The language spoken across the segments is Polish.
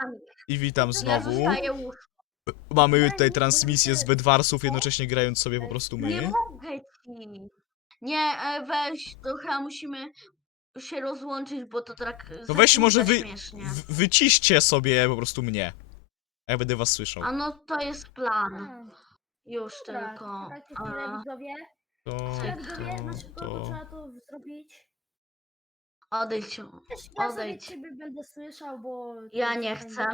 nami. I witam znowu. łóżko. Mamy tutaj transmisję z Bedwarsów, jednocześnie grając sobie po prostu Nie my. mogę ci. Nie, e, weź, to chyba musimy się rozłączyć, bo to tak To weź może wy, śmiesznie. w- wyciście sobie po prostu mnie. A ja będę was słyszał. A no to jest plan. Już dobra, tylko. chwilę, A, widzowie. To, widzowie, na to, szybko to to. trzeba to zrobić. Odejdź. Też Ja sobie Odejdź. ciebie będę słyszał, bo... Ja nie chcę.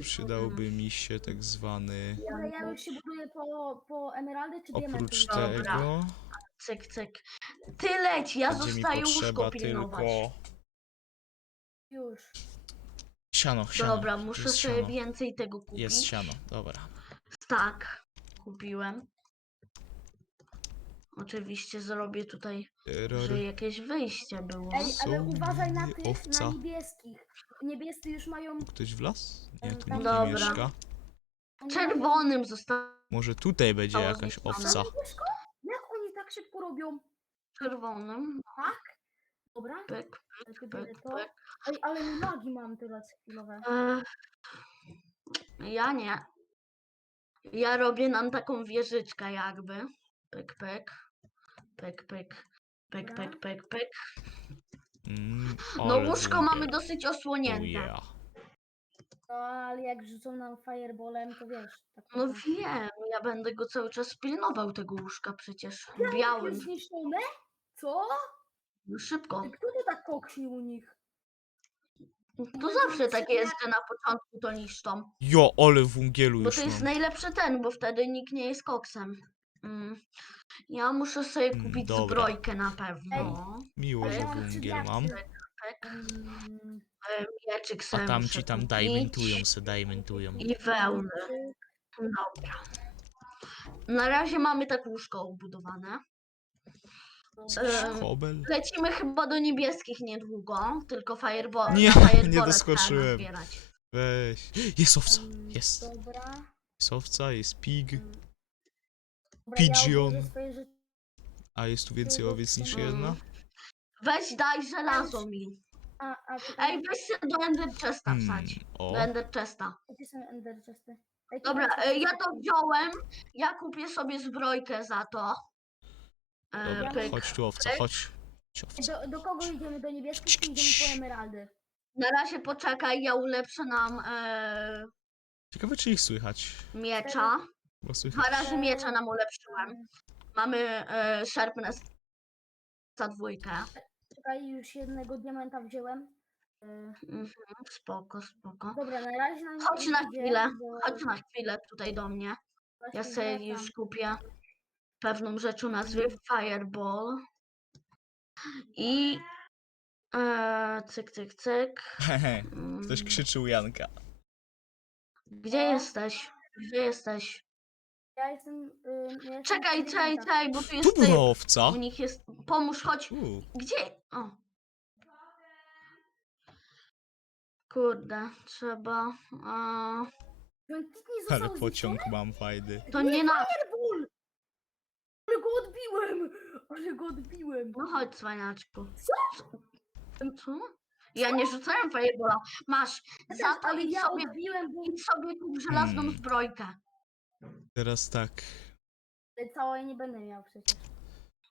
Przydałby mi się tak zwany. Ale ja już się buduję po, po emeraldy czy diamenty? Oprócz Dobra. tego. Cyk, cyk. Ty leć, ja Będzie mi zostaję potrzeba łóżko pilnować. tylko. Już. Siano, siano. Dobra, muszę jest sobie siano. więcej tego kupić. Jest siano, dobra. Tak, kupiłem. Oczywiście zrobię tutaj, Terror. że jakieś wyjście było. Ej, ale Są uważaj na tych, owca. na niebieskich. Niebiescy już mają... Ktoś w las? Nie, tu Dobra. nikt nie Dobra. mieszka. oni Czerwonym został. Może tutaj będzie Zostało jakaś zniszczone. owca. Jak oni tak szybko robią? Czerwonym. Tak? Dobra, Pyk, to biorę pyk, to. pyk. Ej, ale lagi mam teraz chwilowe. E, ja nie. Ja robię nam taką wieżyczkę jakby. Pyk, pyk. Pyk, pyk. Pyk, Dobra. pyk, pyk, pyk. Mm, No ale łóżko mamy dosyć Oh osłonięte. yeah. No, ale jak rzucą nam fireballem, to wiesz. Tak No wiem, ja będę go cały czas pilnował tego łóżka przecież. Jest Białym. zniszczone? Co? No szybko. Kto to tak koksi u nich? To zawsze takie jest, że na początku to niszczą. Jo, ale wungielu Bo już to jest mam. najlepszy ten, bo wtedy nikt nie jest koksem. Mm. Ja muszę sobie Mm, kupić dobra. zbrojkę na pewno. Miło, że ja mam. Tak, Mm, e, mieczyk A sobie tam muszę ci tam kupić. diamentują se, diamentują. I wełnę. czy- Dobra. Na razie mamy tak łóżko obudowane. Em, Kobel? Lecimy chyba do niebieskich niedługo, tylko fireball. Nie, nie trzeba doskoczyłem. Weź. Jest owca, Mm, jest. Dobra. Jest owca, jest pig, Pigeon. A jest tu więcej owiec niż jedna. Weź daj żelazo mi. A, a czekaj, Ej, weź się do Ender Chesta Hmm, wsadź. o, Do Ender Chesta. gdzie są ender chesty? Ej, Dobra, e, ja to wziąłem. Ja kupię sobie zbrojkę za to. E, dobra, pyk. chodź tu owca, chodź. Chodź owca. Do, do kogo idziemy? Do niebieskich czy idziemy po emeraldy? Na razie poczekaj, ja ulepszę nam e, Ciekawe czy ich słychać. miecza. Bo słychać. Dwa razy miecza nam ulepszyłem. Mamy e, Sharpness za dwójkę. Czekaj, już jednego diamenta wziąłem. E, Mhm, spoko, spoko. Dobra, na razie nam Chodź nie na idzie, chwilę, bo Chodź na chwilę tutaj do mnie. Ja właśnie sobie wracam. już kupię pewną rzecz o nazwie Fireball. I e, cyk, cyk, cyk. Hehe, ktoś Mm, krzyczył Janka. Gdzie jesteś? Gdzie jesteś? Ja jestem... y, ja jestem Czekaj, czekaj, czekaj, bo tu Tu jest była typ. owca. U nich jest. Pomóż, chodź. U, Gdzie? O. Kurde, trzeba. A, Błękitnie ale został pociąg mam fajny. to nie na. Fireball! Ale go odbiłem! Ale go odbiłem! No chodź, cwaniaczku. Co? Ja nie rzucałem fireballa. Masz. Ja Za też, to ale idź ja sobie, odbiłem, bo idź sobie kup żelazną Hmm. zbrojkę. Teraz tak. całej nie będę miał przecież.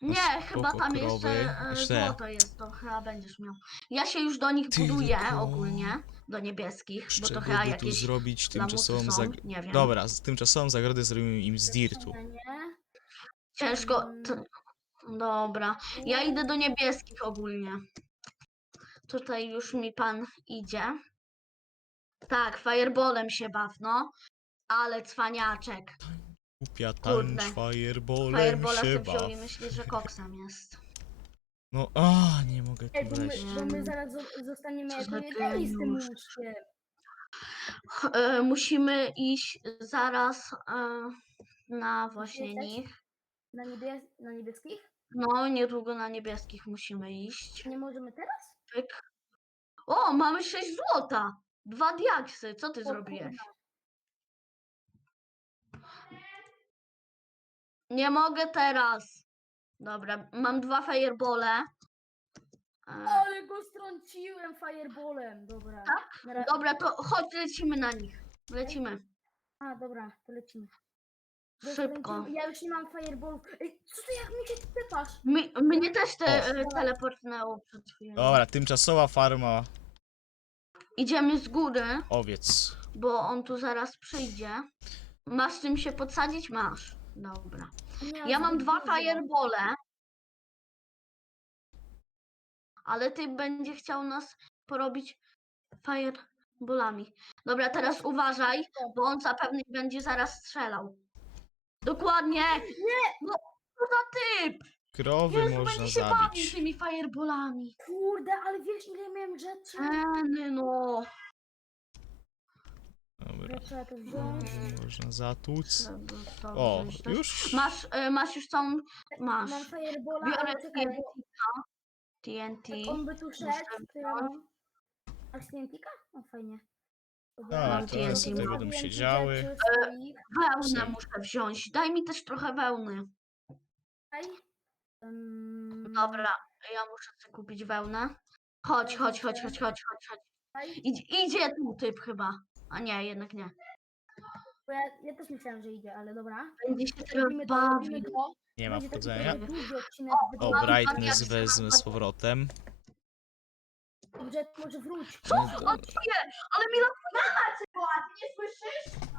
Nie, chyba tam krowy. jeszcze e, złoto jest, to chyba będziesz miał. Ja się już do nich buduję Tylko- ogólnie, do niebieskich, bo Jeszcze to chyba by tu jakieś zrobić lamusy tymczasową są, zag... nie wiem. Dobra, z tymczasową zagrodę zrobimy im z dirtu. Nie? Ciężko. Mm. T... Dobra. Ja idę do niebieskich ogólnie. Tutaj już mi pan idzie. Tak, fireballem się baw, no. Ale cwaniaczek. Kupia Kurde. tańcz, fireballem Firebola się sobie wziął baw. i myśli, że koksem jest. No, a nie mogę Ej, tu bo my, wejść. bo my zaraz zo- zostaniemy Co za jedyni z tym geniusz. łóżkiem. Ch- e, musimy iść zaraz e, na właśnie jesteś? nich. Na, niebie, na niebieskich? No, niedługo na niebieskich musimy iść. Nie możemy teraz? Pyk. O, mamy 6 złota! Dwa diaksy, co ty O zrobiłeś? kurna. Nie mogę teraz. Dobra, mam dwa firebole. E, Ale go strąciłem fireballem, dobra. Tak? Ra- dobra, to chodź, lecimy na nich. Lecimy. A, dobra, to lecimy. Bo Szybko. strąciłem- Ja już nie mam fireballów. Ej, co ty, jak mi się typasz? Mi, mnie też te e, teleportnęło przed chwilą. Dobra, tymczasowa farma Idziemy z góry, owiec. bo on tu zaraz przyjdzie. Masz czym się podsadzić? Masz. Dobra. Nie, Ja mam dwa firebole. Ale ty będzie chciał nas porobić fireballami. Dobra, teraz uważaj, bo on zapewne będzie zaraz strzelał. Dokładnie! Nie! No, co za typ! Krowy Jezu, można będzie się bawił zabić. tymi fireballami. Kurde, ale wiesz ile miałem rzeczy? Eny, no. Dobra, trzeba to wziąć. można zatłuc. To O, wziąć też. już? Masz, e, masz już całą... Masz. Mam firebola, Biorę ale czekaj, bo TNT. jak on by tu szedł, to ja mam... A? O, fajnie. A, Tak, TNT. tutaj będą TNT siedziały. rzeczy swoich. Wełnę muszę wziąć. Daj mi też trochę wełny. Dobra, ja muszę sobie kupić wełnę. Chodź, chodź, chodź, chodź, chodź, chodź, chodź. idzie tu typ chyba. A nie, jednak nie. Bo ja, ja też myślałem, że idzie, ale dobra. Będzie się teraz Robimy to, robimy bawił. to. Nie ma Będzie taki wchodzenia. trochę długi odcinek. O, brightness wezmę z powrotem. Dobrze, może wróć. No, O nie, ale mi Mama cię woła, ty nie słyszysz?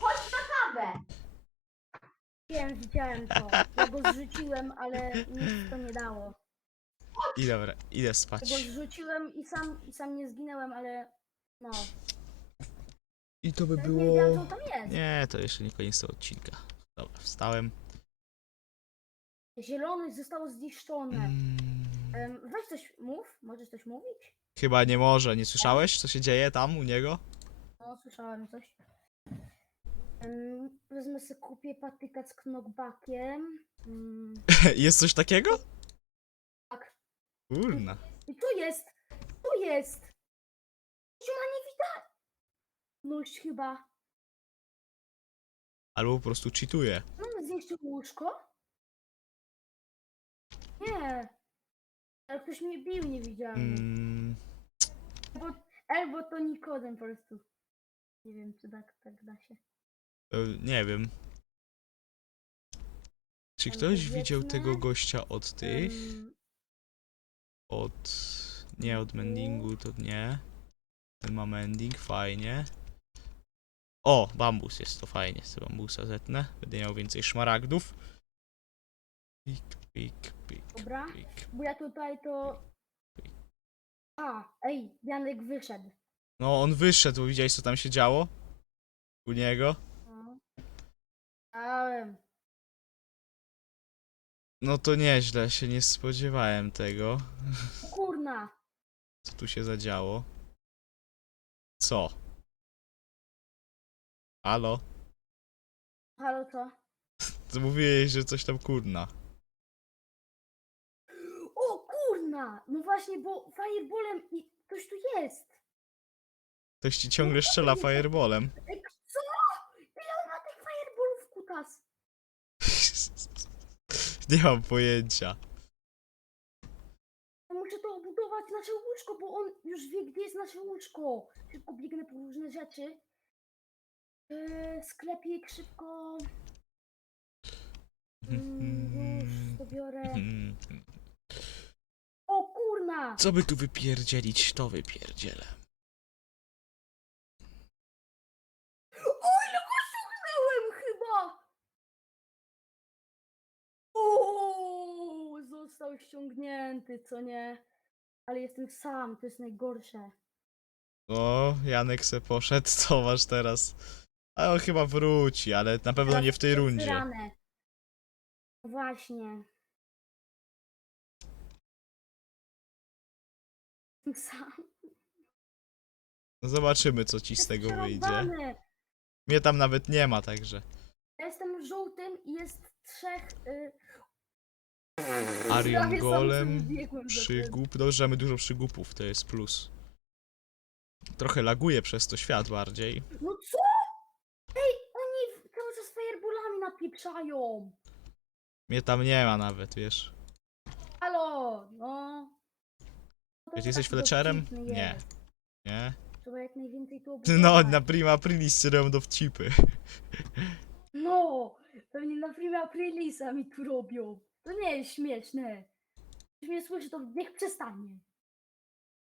Chodź na kawę. Wiem, widziałem to. Ja go zrzuciłem, ale nic to nie dało. I dobra, idę Ja go spać. zrzuciłem i sam, i sam nie zginęłem, ale no. I to by Nawet nie wiedziałem, co było... tam jest. Nie, to jeszcze nie koniec tego odcinka. Dobra, wstałem. Zielony zostało zniszczone. Mm, Em, weź coś mów, możesz coś mówić? chyba nie może. Nie słyszałeś, co się dzieje tam u niego? No, słyszałem coś. Wezmę sobie, kupię patyka z knockbackiem. Mm, Jest coś takiego? tak. Kurna. I co jest? Co jest? Ciu ma nie widać. Noś chyba. Albo po prostu cheatuje. No, zniszczył łóżko? Nie. Ale ktoś mnie bił, nie widziałem. Mm, Albo, albo to Nikodem po prostu. Nie wiem, czy tak, tak da się. e, nie wiem. Czy Ale ktoś widział powiedzmy, tego gościa od tych? Em, Od... Nie, od mendingu to nie. Ten ma mending, fajnie. O, bambus jest to fajnie, z bambusa zetnę. Będę miał więcej szmaragdów. Pik, pik, pik, Dobra. pik. Bo ja tutaj to... A, ej, Janek wyszedł. No, on wyszedł, bo widziałeś co tam się działo? U niego? No. Dałem. No to nieźle, się nie spodziewałem tego. Kurna. Co tu się zadziało? Co? Halo? Halo, co? To mówiłeś, że coś tam kurna. O, kurna! No właśnie, bo fireballem i ktoś tu jest. Ktoś ci ciągle strzela fireballem. Ej, co? Ile on ma tych fireballów, kutas? Nie mam pojęcia. Ja muszę to obudować nasze łóżko, bo on już wie, gdzie jest nasze łóżko. Szybko biegnę po różne rzeczy. Yy, sklepik, szybko. Mm, już to biorę. O kurna! Co by tu wypierdzielić, to wypierdzielę. O, ile go chyba! O, został ściągnięty, co nie? Ale jestem sam, to jest najgorsze. O, Janek se poszedł, co masz teraz? A on chyba wróci, ale na pewno nie w tej rundzie. ranę. Właśnie. Jestem Sam. No zobaczymy, co ci z tego wyjdzie. przerąbane. Mnie tam nawet nie ma, także. Ja jestem żółtym i jest trzech. Y... Sam Golem. Przygup. Dobrze, że mamy dużo przygupów, to jest plus. Trochę laguje przez to świat bardziej. No co? Ej, oni cały czas fireballami napieprzają. Mnie tam nie ma nawet, wiesz. Halo, no. to Ty jesteś taki Fletcherem? dowcipny Nie. jest. Nie? Trzeba jak najwięcej tu No, obudować. na prima aprilis robią dowcipy. No, pewnie na prima Aprilisa mi tu robią. To nie jest śmieszne. Jeśli mnie słyszy, to niech przestanie.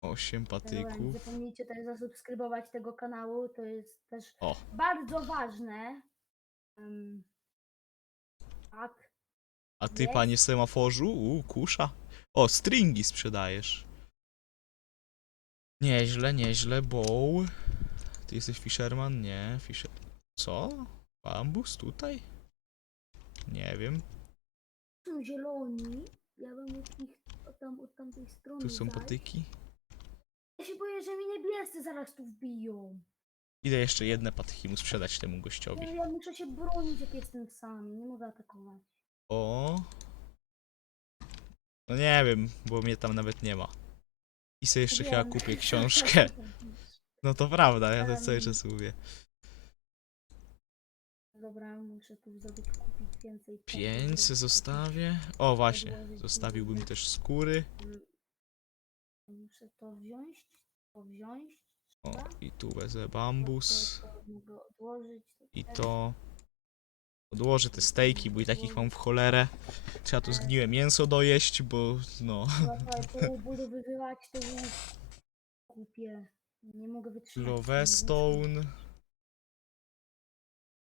Osiem nie patyków. zapomnijcie też zasubskrybować tego kanału, to jest też O. bardzo ważne. Em, tak. A ty, Jest. panie semaforzu? U, kusza. O, stringi sprzedajesz. Nieźle, nieźle, bow. Ty jesteś Fisherman? Nie, Fisher... Co? Bambus tutaj? Nie wiem. Są zieloni. Ja bym mógł ich od, tam, od tamtej strony Tu są patyki. Ja się boję, że mi niebiescy zaraz tu wbiją. Idę jeszcze jedne patyki mu sprzedać temu gościowi. Ja, ja muszę się bronić, jak jestem sam. Nie mogę atakować. O. No nie wiem, bo mnie tam nawet nie ma. I sobie jeszcze chyba kupię książkę. No to prawda, ja to cały czas mówię. Dobra, muszę tu zrobić kupić więcej. Pięć se zostawię. O właśnie, zostawiłbym też skóry. Mm. Muszę to wziąć, to wziąć. O, i tu wezmę bambus. I to. Odłożę te stejki, bo i takich mam w cholerę. Trzeba tu zgniłe mięso dojeść, bo no. Kupię. Nie mogę wytrzymać. Lowestone.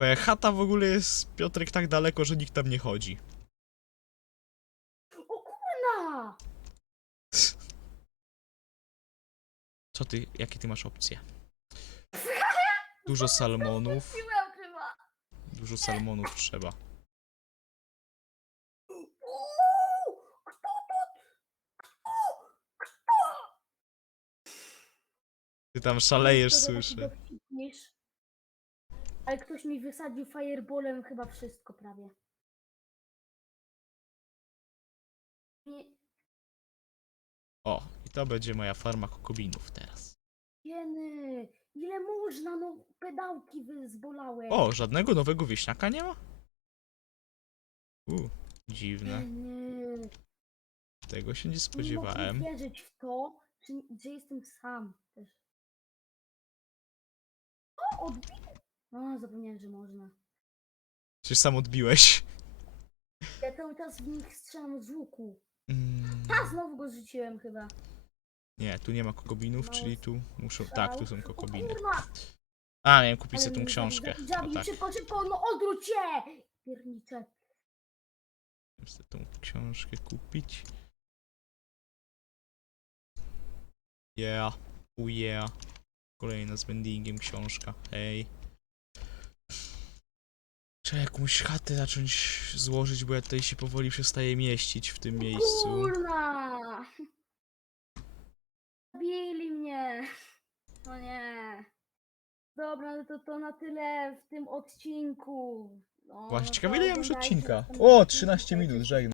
Moja chata w ogóle jest, Piotrek, tak daleko, że nikt tam nie chodzi. O kurna! Co ty, jakie ty masz opcje? Dużo salmonów. Piłem chyba. Dużo salmonów trzeba. Uuu, Kto to? Ty tam szalejesz, słyszę. Ale ktoś mi wysadził fireballem chyba wszystko prawie. Nie, O, i to będzie moja farma kokobinów teraz. Jeny, ile można, no pedałki wyzbolałe. O, żadnego nowego wieśniaka nie ma? U, dziwne. Jeny, Tego się nie nie spodziewałem. mogę wierzyć w to, że, że jestem sam też. O, odbił. O, zapomniałem, że można. Czy sam odbiłeś? Ja cały czas w nich strzelam z łuku. Mm, A, znowu go zrzuciłem chyba. nie, tu nie ma kokobinów, Mało czyli tu muszą... Tak, tu są. O kokobiny. kurwa, A, miałem kupić sobie tą książkę. No tak, Szybko, szybko, no odwróć się! Pierniczek. chcę tą książkę kupić. Yeah, oh yeah. Kolejna z bendingiem książka, hej. Trzeba jakąś chatę zacząć złożyć, bo ja tutaj się powoli przestaję mieścić w tym miejscu. Kurna! Zabili mnie! No nie. Dobra, no to to na tyle w tym odcinku. No, Właśnie, no ciekawe ile ja już oglądajcie odcinka. następny O, odcinek, 13 minut, żegnam.